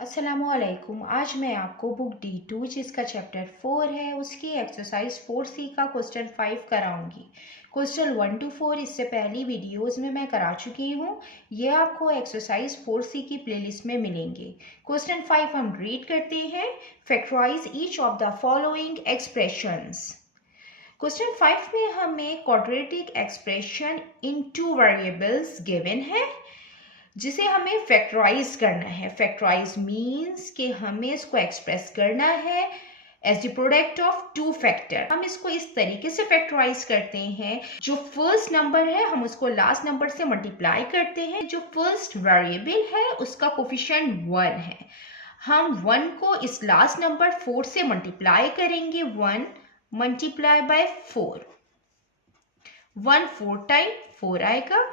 अस्सलामुअलैकुम। आज मैं आपको बुक D2 जिसका चैप्टर 4 है उसकी एक्सरसाइज 4C का क्वेश्चन 5 कराऊंगी। क्वेश्चन 1 to 4 इससे पहली वीडियोस में मैं करा चुकी हूँ। ये आपको एक्सरसाइज 4C की प्लेलिस्ट में मिलेंगे। क्वेश्चन 5 हम रीड करते हैं। Factorise each of the following expressions. Question 5 में हमें quadratic expression in two variables given है जिसे हमें फैक्टराइज करना है। फैक्टराइज मीन्स कि हमें इसको एक्सप्रेस करना है as the product of two factor. हम इसको इस तरीके से फैक्टराइज करते हैं, जो फर्स्ट नंबर है हम उसको लास्ट नंबर से मल्टीप्लाई करते हैं। जो फर्स्ट वेरिएबल है उसका कोफिशिएंट 1 है। हम 1 को इस लास्ट नंबर 4 से मल्टीप्लाई करेंगे। 1 मल्टीप्लाई बाय 4, 1 4 टाइम 4 आएगा।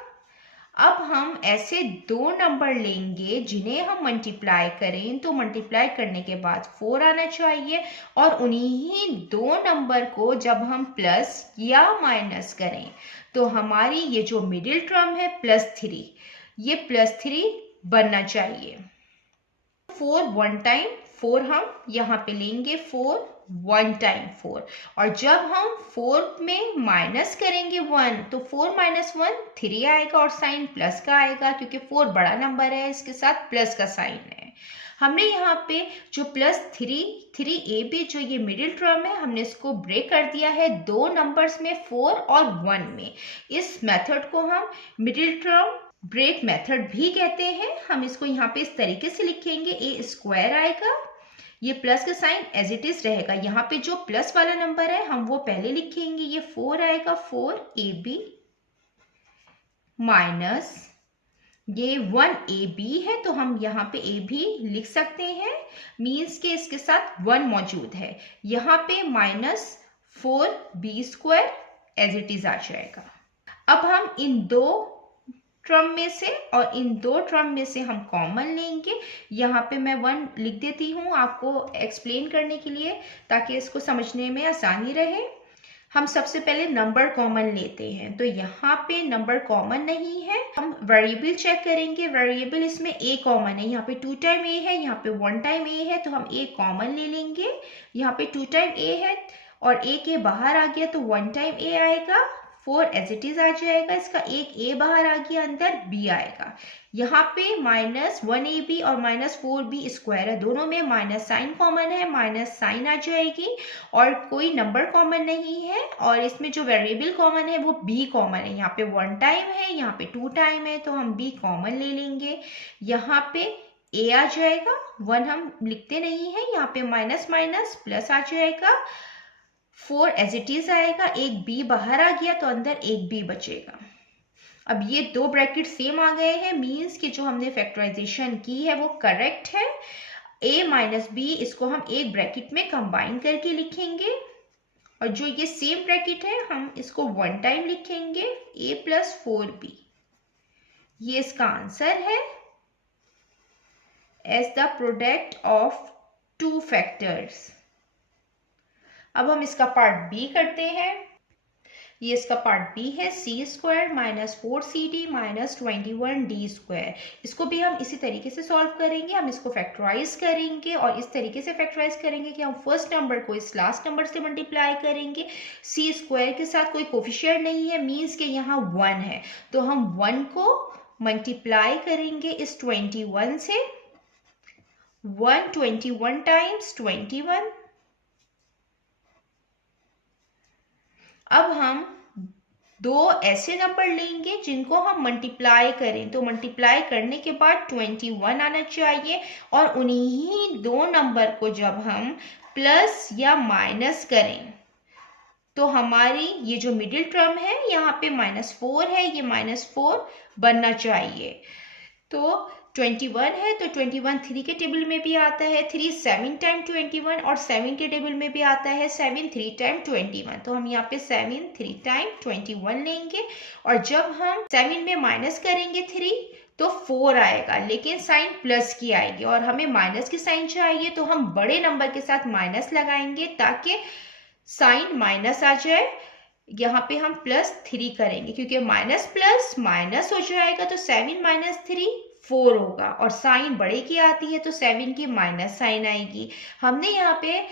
अब हम ऐसे दो नंबर लेंगे जिन्हें हम मल्टीप्लाई करें, तो मल्टीप्लाई करने के बाद 4 आना चाहिए और उन्हीं दो नंबर को जब हम प्लस या माइनस करें तो हमारी ये जो मिडिल टर्म है +3, ये +3 बनना चाहिए। 4 1 टाइम 4 हम यहाँ पे लेंगे, 4 1 टाइम 4, और जब हम 4 में माइनस करेंगे 1 तो 4 - 1 3 आएगा और साइन प्लस का आएगा, क्योंकि 4 बड़ा नंबर है, इसके साथ प्लस का साइन है। हमने यहाँ पे जो +3 जो ये मिडिल टर्म है, हमने इसको ब्रेक कर दिया है दो नंबर्स में, 4 और 1 में। इस मेथड को हम मिडिल टर्म ब्रेक मेथड भी कहते हैं। हम इसको यहाँ पे इस तरीके से लिखेंगे, a² आएगा, ये प्लस का साइन एज इट इज रहेगा। यहाँ पे जो प्लस वाला नंबर है हम वो पहले लिखेंगे, ये 4 आएगा, 4ab माइनस ये 1ab है तो हम यहाँ पे a भी लिख सकते हैं, मीन्स के इसके साथ 1 मौजूद है। यहाँ पे -4b² एज इट इज आ जाएगा। अब हम इन दो ट्रम में से और इन दो ट्रम में से हम कॉमन लेंगे। यहाँ पे मैं 1 लिख देती हूँ आपको एक्सप्लेन करने के लिए, ताकि इसको समझने में आसानी रहे। हम सबसे पहले नंबर कॉमन लेते हैं, तो यहाँ पे नंबर कॉमन नहीं है। हम वेरिएबल चेक करेंगे, वेरिएबल इसमें a कॉमन है। यहाँ पे 2 टाइम a है, यहाँ पे 1 टाइम a है, तो हम a कॉमन ले लेंगे। यहाँ पे 2 टाइम a है और a के बाहर आ गया तो 1 टाइम a आएगा, 4 एज इट इज आ जाएगा। इसका एक a बाहर आ गया, अंदर b आएगा। यहाँ पे -1ab और -4b² है, दोनों में माइनस साइन कॉमन है, माइनस साइन आ जाएगी, और कोई नंबर कॉमन नहीं है। और इसमें जो वेरिएबल कॉमन है वो b कॉमन है। यहाँ पे 1 टाइम है, यहाँ पे 2 टाइम है, तो हम b कॉमन ले लेंगे। यहाँ पे a आ जाएगा, 1 हम लिखते नहीं है, यहाँ पे माइनस माइनस प्लस आ जाएगा, 4 एज इट इज आएगा, एक b बाहर आ गया तो अंदर एक b बचेगा। अब ये दो ब्रैकेट सेम आ गए हैं, मीन्स कि जो हमने फैक्टराइजेशन की है वो करेक्ट है। a - b इसको हम एक ब्रैकेट में कंबाइन करके लिखेंगे, और जो ये सेम ब्रैकेट है हम इसको 1 टाइम लिखेंगे, a + 4b। ये इसका आंसर है as the product of two factors. अब हम इसका पार्ट बी करते हैं। ये इसका पार्ट बी है, c² - 4cd - 21d²। इसको भी हम इसी तरीके से सॉल्व करेंगे। हम इसको फैक्टराइज करेंगे और इस तरीके से फैक्टराइज करेंगे कि हम फर्स्ट नंबर को इस लास्ट नंबर से मल्टीप्लाई करेंगे। c² के साथ कोई कोफिशिएंट नहीं है, मीन्स के यहाँ 1 है, तो हम 1 को मल्टीप्लाई करेंगे इस 21 से। 1 21 टाइम्स 21। अब हम दो ऐसे नंबर लेंगे जिनको हम मल्टीप्लाई करें, तो मल्टीप्लाई करने के बाद 21 आना चाहिए, और उन्हीं दो नंबर को जब हम प्लस या माइनस करें तो हमारी ये जो मिडिल टर्म है यहाँ पे -4 है, ये -4 बनना चाहिए। तो 21 है तो 21 3 के टेबल में भी आता है, 3 7 टाइम 21, और 7 के टेबल में भी आता है 7 3 टाइम 21। तो हम यहाँ पे 7 3 टाइम 21 लेंगे, और जब हम 7 में माइनस करेंगे 3 तो 4 आएगा, लेकिन साइन प्लस की आएगी और हमें माइनस की साइन चाहिए, तो हम बड़े नंबर के साथ माइनस लगाएंगे ताकि साइन माइनस आ जाए। यहाँ पे हम +3 करेंगे, क्योंकि माइनस प्लस माइनस हो जाएगा, तो 7 - 3 4 होगा और साइन बड़े की आती है तो 7 की माइनस साइन आएगी। हमने यहाँ पे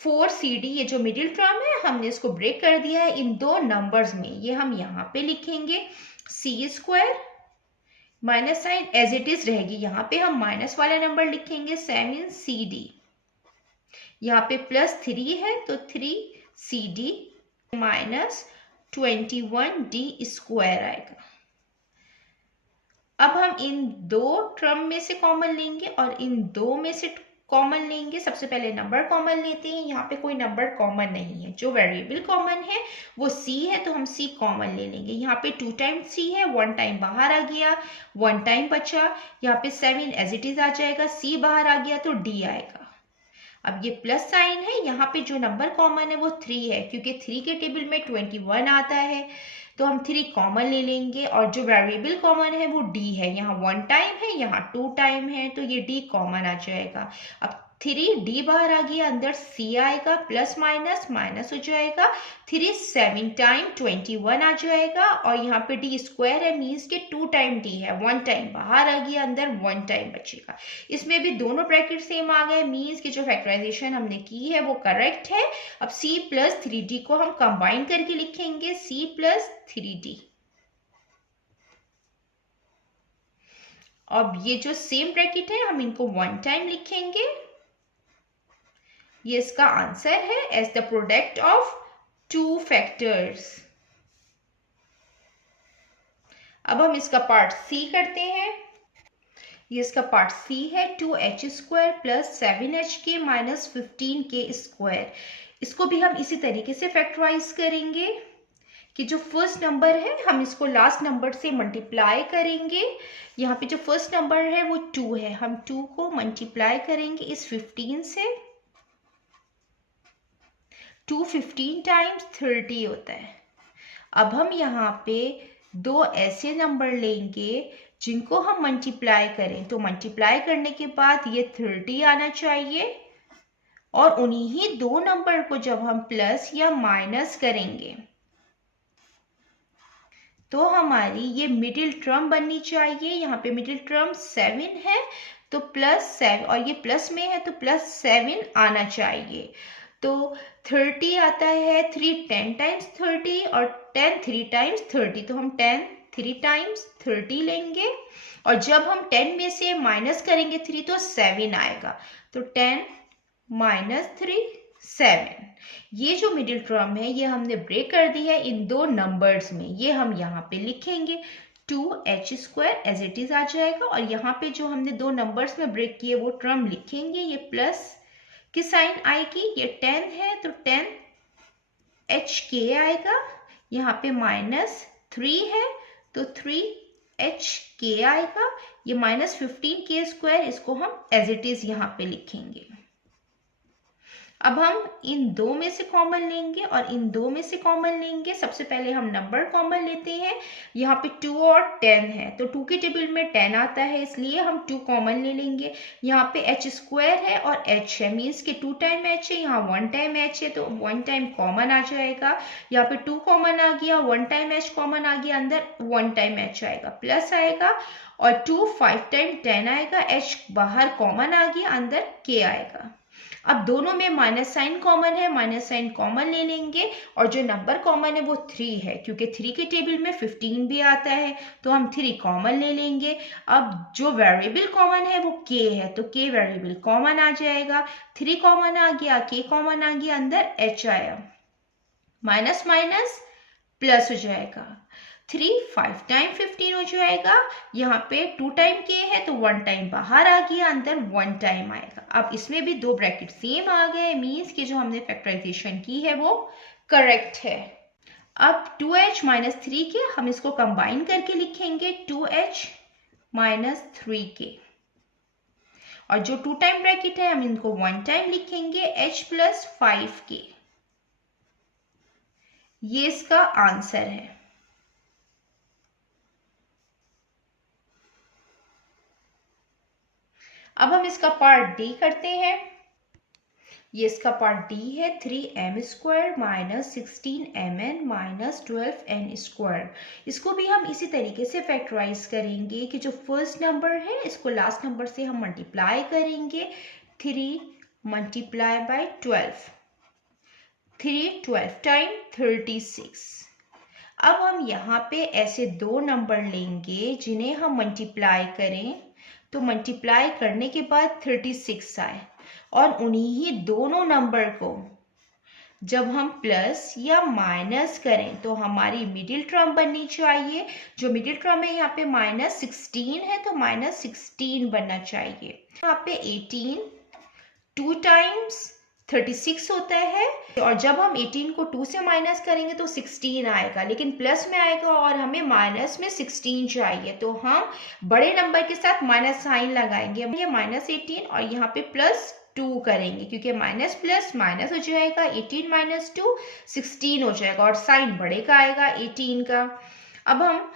4CD ये जो मिडिल टर्म है हमने इसको ब्रेक कर दिया है इन दो नंबर्स में। ये हम यहाँ पे लिखेंगे c² minus sign as it is रहेगी। यहाँ पे हम माइनस वाला नंबर लिखेंगे 7CD। यहाँ पे +3 है तो 3CD माइनस 21D² आएगा। अब हम इन दो टर्म में से कॉमन लेंगे और इन दो में से कॉमन लेंगे। सबसे पहले नंबर कॉमन लेते हैं। यहाँ पे कोई नंबर कॉमन नहीं है। जो वेरिएबल कॉमन है वो c है तो हम c कॉमन ले लेंगे। यहाँ पे 2 टाइम्स c है, 1 टाइम बाहर आ गया, 1 टाइम बचा। यहाँ पे 7 एज इट इज आ जाएगा, c बाहर आ गया तो d आएगा। अब ये प्लस साइन है, यहाँ पे जो नंबर कॉमन है वो 3 है क्योंकि 3 के टेबल में 21 आता है तो हम 3 कॉमन ले लेंगे। और जो वेरिएबल कॉमन है वो d है। यहाँ 1 टाइम है, यहाँ 2 टाइम है तो ये d कॉमन आ जाएगा। अब 3d बाहर आ गया, अंदर c आएगा, प्लस माइनस माइनस हो जाएगा। 3 7 टाइम 21 आ जाएगा और यहाँ पे d² है मीन्स के 2 टाइम d है। 1 टाइम बाहर आ गया, अंदर 1 टाइम बचेगा। इसमें भी दोनों ब्रैकेट सेम आ गए मीन्स की जो फैक्टराइजेशन हमने की है वो करेक्ट है। अब c + 3d को हम कंबाइन करके लिखेंगे c + 3d। अब ये जो सेम ब्रैकेट है हम इनको 1 टाइम लिखेंगे। ये इसका आंसर है as the product of 2 factors. अब हम इसका पार्ट सी करते हैं। ये इसका पार्ट सी है 2h² + 7hk - 15k²। इसको भी हम इसी तरीके से फैक्टराइज करेंगे कि जो फर्स्ट नंबर है हम इसको लास्ट नंबर से मल्टीप्लाई करेंगे। यहाँ पे जो फर्स्ट नंबर है वो 2 है, हम 2 को मल्टीप्लाई करेंगे इस 15 से। 2 15 टाइम्स 30 होता है। अब हम यहाँ पे दो ऐसे नंबर लेंगे जिनको हम मल्टीप्लाई करें तो मल्टीप्लाई करने के बाद ये 30 आना चाहिए और उन्हीं ही दो नंबर को जब हम प्लस या माइनस करेंगे तो हमारी ये मिडिल टर्म बननी चाहिए। यहाँ पे मिडिल टर्म 7 है तो +7 और ये प्लस में है तो +7 आना चाहिए। तो 30 आता है, 3 10 टाइम्स 30 और 10 3 टाइम्स 30 तो हम 10 3 टाइम्स 30 लेंगे और जब हम 10 में से माइनस करेंगे 3 तो 7 आएगा। तो 10 - 3 7। ये जो मिडिल टर्म है ये हमने ब्रेक कर दी है इन दो नंबर्स में। ये हम यहाँ पे लिखेंगे 2h² एज इट इज आ जाएगा और यहाँ पे जो हमने दो नंबर्स में ब्रेक किए वो टर्म लिखेंगे। ये प्लस की साइन आएगी, ये 10 है तो 10hk आएगा। यहाँ पे -3 है तो 3hk आएगा। ये -15k² इसको हम एज इट इज यहाँ पे लिखेंगे। अब हम इन दो में से कॉमन लेंगे और इन दो में से कॉमन लेंगे। सबसे पहले हम नंबर कॉमन लेते हैं। यहाँ पे 2 और 10 है तो 2 के टेबल में 10 आता है इसलिए हम 2 कॉमन ले लेंगे। यहाँ पे h² है और h है मीन्स के 2 टाइम h है, यहाँ 1 टाइम h है तो 1 टाइम कॉमन आ जाएगा। यहाँ पे 2 कॉमन आ गया, 1 टाइम h कॉमन आ गया, अंदर 1 टाइम h आएगा, प्लस आएगा और 2 5 टाइम 10 आएगा, h बाहर कॉमन आ गया, अंदर k आएगा। अब दोनों में माइनस साइन कॉमन है, माइनस साइन कॉमन ले लेंगे और जो नंबर कॉमन है वो 3 है क्योंकि 3 के टेबल में 15 भी आता है तो हम 3 कॉमन ले लेंगे। अब जो वेरिएबल कॉमन है वो k है तो k वेरिएबल कॉमन आ जाएगा। 3 कॉमन आ गया, k कॉमन आ गया, अंदर h आया, माइनस माइनस प्लस हो जाएगा। 3 5 टाइम 15 हो जाएगा। यहाँ पे 2 टाइम k है तो 1 टाइम बाहर आ गया, अंदर 1 टाइम आएगा। अब इसमें भी दो ब्रैकेट सेम आ गए मीन्स कि जो हमने फैक्टराइजेशन की है वो करेक्ट है। अब 2h - 3k हम इसको कंबाइन करके लिखेंगे 2h - 3k और जो 2 टाइम ब्रैकेट है हम इनको 1 टाइम लिखेंगे h + 5k। ये इसका आंसर है। अब हम इसका पार्ट डी करते हैं। ये इसका पार्ट डी है, 3m² minus 16mn minus 12n²। इसको भी हम इसी तरीके से फैक्टराइज करेंगे कि जो फर्स्ट नंबर है इसको लास्ट नंबर से हम मल्टीप्लाई करेंगे। 3 मल्टीप्लाई बाय 12, 3 12 टाइम 36। अब हम यहाँ पे ऐसे दो नंबर लेंगे जिन्हें हम मल्टीप्लाई करें, तो मल्टीप्लाई करने के बाद 36 आए, और उन्हीं ही दोनों नंबर को जब हम प्लस या माइनस करें तो हमारी मिडिल टर्म बननी चाहिए। जो मिडिल टर्म है यहाँ पे -16 है, तो -16 बनना चाहिए। यहाँ पे 18 2 टाइम्स 36 होता है, और जब हम 18 को 2 से माइनस करेंगे तो 16 आएगा, लेकिन प्लस में आएगा और हमें माइनस में 16 चाहिए, तो हम बड़े नंबर के साथ माइनस साइन लगाएंगे। ये -18 और यहाँ पे +2 करेंगे, क्योंकि माइनस प्लस माइनस हो जाएगा, 18 - 2 16 हो जाएगा, और साइन बड़े का आएगा 18 का। अब हम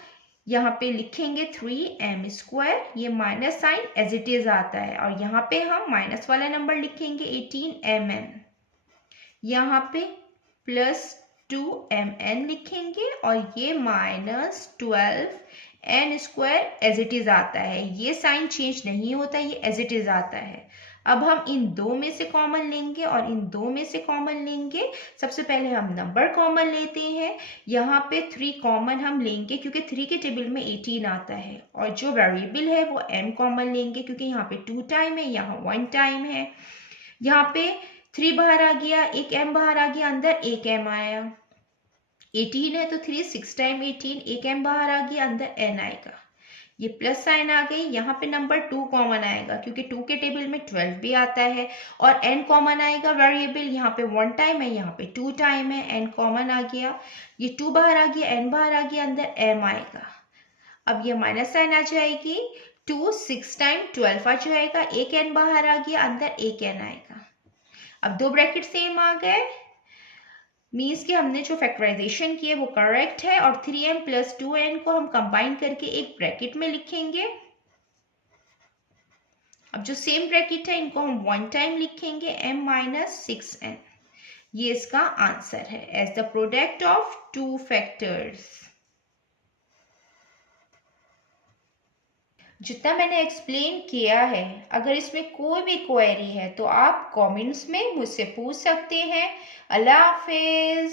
यहाँ पे लिखेंगे 3m², ये minus sign as it is आता है, और यहाँ पे हम माइनस वाला नंबर लिखेंगे 18mn, यहाँ पे +2mn लिखेंगे, और ये -12n² एज इट इज आता है। ये साइन चेंज नहीं होता, ये एज इट इज आता है। अब हम इन दो में से कॉमन लेंगे और इन दो में से कॉमन लेंगे। सबसे पहले हम नंबर कॉमन लेते हैं। यहाँ पे 3 कॉमन हम लेंगे क्योंकि 3 के टेबल में 18 आता है, और जो वेरिएबल है वो m कॉमन लेंगे क्योंकि यहाँ पे 2 टाइम है, यहाँ 1 टाइम है। यहाँ पे 3 बाहर आ गया, एक m बाहर आ गया, अंदर एक m आया। 18 है तो 3 6 टाइम 18, एक m बाहर आ गया, अंदर n आएगा। ये प्लस साइन आ गई। यहाँ पे नंबर 2 कॉमन आएगा क्योंकि 2 के टेबल में 12 भी आता है, और n कॉमन आएगा वेरिएबल। यहाँ पे 1 टाइम है, यहाँ पे 2 टाइम है, n कॉमन आ गया। ये 2 बाहर आ गया, n बाहर आ गया, अंदर m आएगा। अब ये माइनस साइन आ जाएगी, 2 6 टाइम 12 आ जाएगा, एक n बाहर आ गया, अंदर एक n आएगा। अब दो ब्रैकेट सेम आ गए, मीन्स कि हमने जो फैक्टराइजेशन की है वो करेक्ट है, और 3m + 2n को हम कंबाइन करके एक ब्रैकेट में लिखेंगे। अब जो सेम ब्रैकेट है इनको हम 1 टाइम लिखेंगे, m - 6n। ये इसका आंसर है, as the product of 2 factors. जितना मैंने एक्सप्लेन किया है, अगर इसमें कोई भी क्वेरी है तो आप कमेंट्स में मुझसे पूछ सकते हैं। अल्लाह हाफिज।